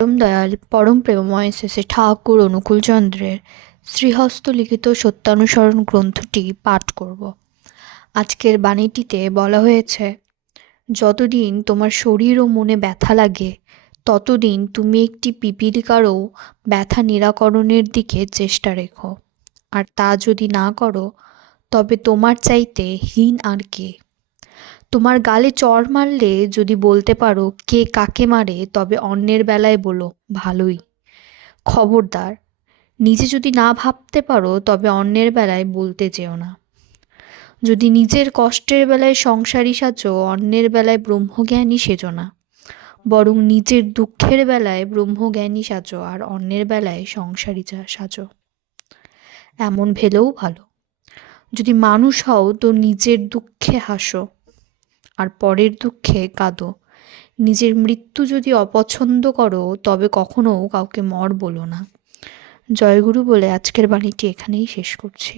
পরম দয়াল পরম প্রেমময় শ্রী ঠাকুর অনুকূলচন্দ্রের শ্রীহস্ত লিখিত সত্যানুসরণ গ্রন্থটি পাঠ করব। আজকের বাণীটিতে বলা হয়েছে, যতদিন তোমার শরীর ও মনে ব্যথা লাগে ততদিন তুমি একটি পিপীলিকারও ব্যথা নিরাকরণের দিকে চেষ্টা রেখো, আর তা যদি না করো তবে তোমার চাইতে হীন আর কে। তোমার গালে চড় মারলে যদি বলতে পারো কে কাকে মারে, তবে অন্যের বেলায় বলো ভালোই। খবরদার, নিজে যদি না ভাবতে পারো তবে অন্যের বেলায় বলতে যেও না। যদি নিজের কষ্টের বেলায় সংসারী সাজো, অন্যের বেলায় ব্রহ্মজ্ঞানী সেজো না। বরং নিজের দুঃখের বেলায় ব্রহ্মজ্ঞানী সাজো আর অন্যের বেলায় সংসারী সাজো। এমন ভেলেও ভালো। যদি মানুষ হও তো নিজের দুঃখে হাসো আর পরের দুঃখে কাঁদো। নিজের মৃত্যু যদি অপছন্দ করো তবে কখনো কাউকে মর বলো না। জয়গুরু বলে আজকের বাণীটি এখানেই শেষ করছি।